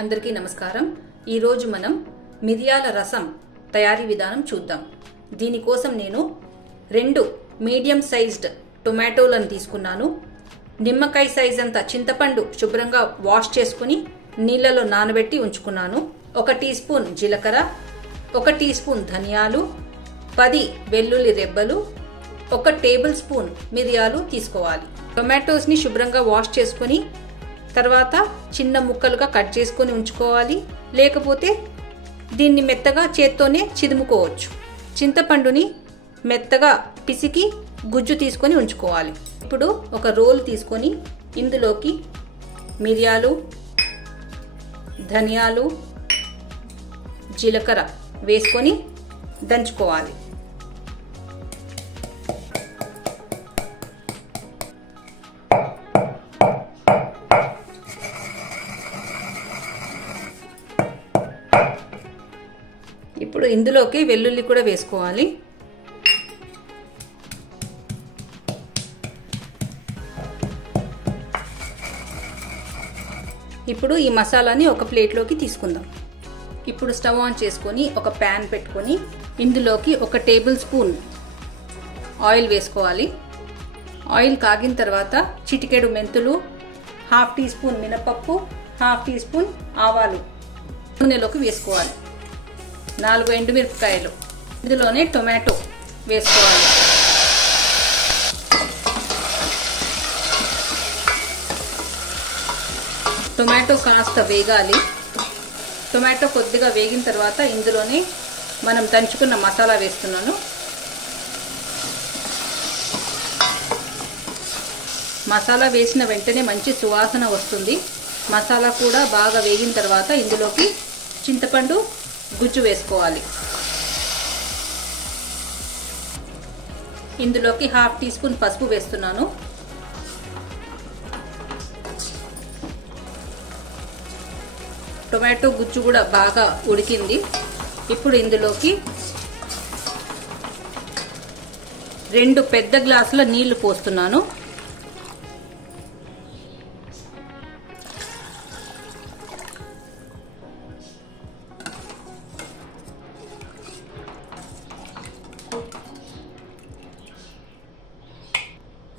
అందరికీ నమస్కారం। ఈ రోజు మనం మిరియాల రసం తయారీ విధానం చూద్దాం। దీని కోసం నేను 2 మీడియం సైజ్డ్ టొమాటోలను తీసుకున్నాను। నిమ్మకాయ సైజ్ అంత చింతపండు శుభ్రంగా వాష్ చేసుకొని నీళ్ళలో నానబెట్టి ఉంచుకున్నాను। 1 టీ స్పూన్ జీలకర్ర, 1 టీ స్పూన్ ధనియాలు, 10 వెల్లుల్లి రెబ్బలు, 1 టేబుల్ స్పూన్ మిరియాలు తీసుకోవాలి। టొమాటోస్ ని శుభ్రంగా వాష్ చేసుకొని తర్వాత చిన్న ముక్కలుగా కట్ చేసుకొని ఉంచుకోవాలి, లేకపోతే దీన్ని మెత్తగా చేత్తోనే చిదుముకోవచ్చు। చింతపండుని మెత్తగా పిసికి గుజ్జు తీసుకొని ఉంచుకోవాలి। ఇప్పుడు ఒక రోల్ తీసుకొని ఇందులోకి మిరియాలు, ధనియాలు, జీలకర్ర వేసుకొని దంచుకోవాలి। ఇప్పుడు ఇందులోకి వెల్లుల్లి కూడా వేసుకోవాలి। ఇప్పుడు ఈ మసాలాని ఒక ప్లేట్లోకి తీసుకుందాం। ఇప్పుడు స్టవ్ ఆన్ చేసుకొని ఒక ప్యాన్ పెట్టుకొని ఇందులోకి 1 టేబుల్ స్పూన్ ఆయిల్ వేసుకోవాలి। ఆయిల్ కాగిన తర్వాత చిటికెడు మెంతులు, 1/2 టీ స్పూన్ మినపప్పు, 1/2 టీ స్పూన్ ఆవాలు నూనెలోకి వేసుకోవాలి। 4 ఎండుమిరపకాయలు, ఇందులోనే టొమాటో వేసుకోవాలి। టొమాటో కాస్త వేగాలి। టొమాటో కొద్దిగా వేగిన తర్వాత ఇందులోనే మనం దంచుకున్న మసాలా వేస్తున్నాను। మసాలా వేసిన వెంటనే మంచి సువాసన వస్తుంది। మసాలా కూడా బాగా వేగిన తర్వాత ఇందులోకి చింతపండు గుజ్జు వేసుకోవాలి। ఇందులోకి 1/2 టీ స్పూన్ పసుపు వేస్తున్నాను। టొమాటో గుజ్జు కూడా బాగా ఉడికింది। ఇప్పుడు ఇందులోకి 2 పెద్ద గ్లాసుల నీళ్లు పోస్తున్నాను।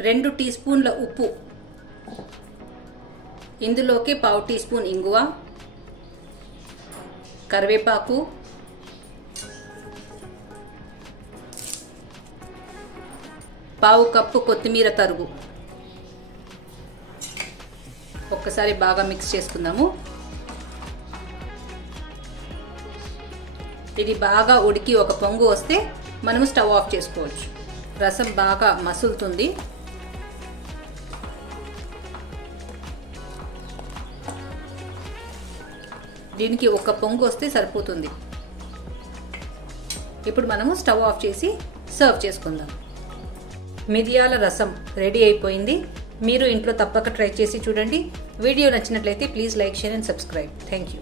రెండు టీ స్పూన్ల ఉప్పు, ఇందులోకి 1/2 టీ స్పూన్ ఇంగువ, కరివేపాకు, పావు కప్పు కొత్తిమీర తరుగు ఒక్కసారి బాగా మిక్స్ చేసుకుందాము। ఇది బాగా ఉడికి ఒక పొంగు వస్తే మనము స్టవ్ ఆఫ్ చేసుకోవచ్చు। రసం బాగా మసులుతుంది। దీనికి ఒక పొంగు వస్తే సరిపోతుంది। ఇప్పుడు మనము స్టవ్ ఆఫ్ చేసి సర్వ్ చేసుకుందాం। మిరియాల రసం రెడీ అయిపోయింది। మీరు ఇంట్లో తప్పక ట్రై చేసి చూడండి। వీడియో నచ్చినట్లయితే please like, share and subscribe. Thank you.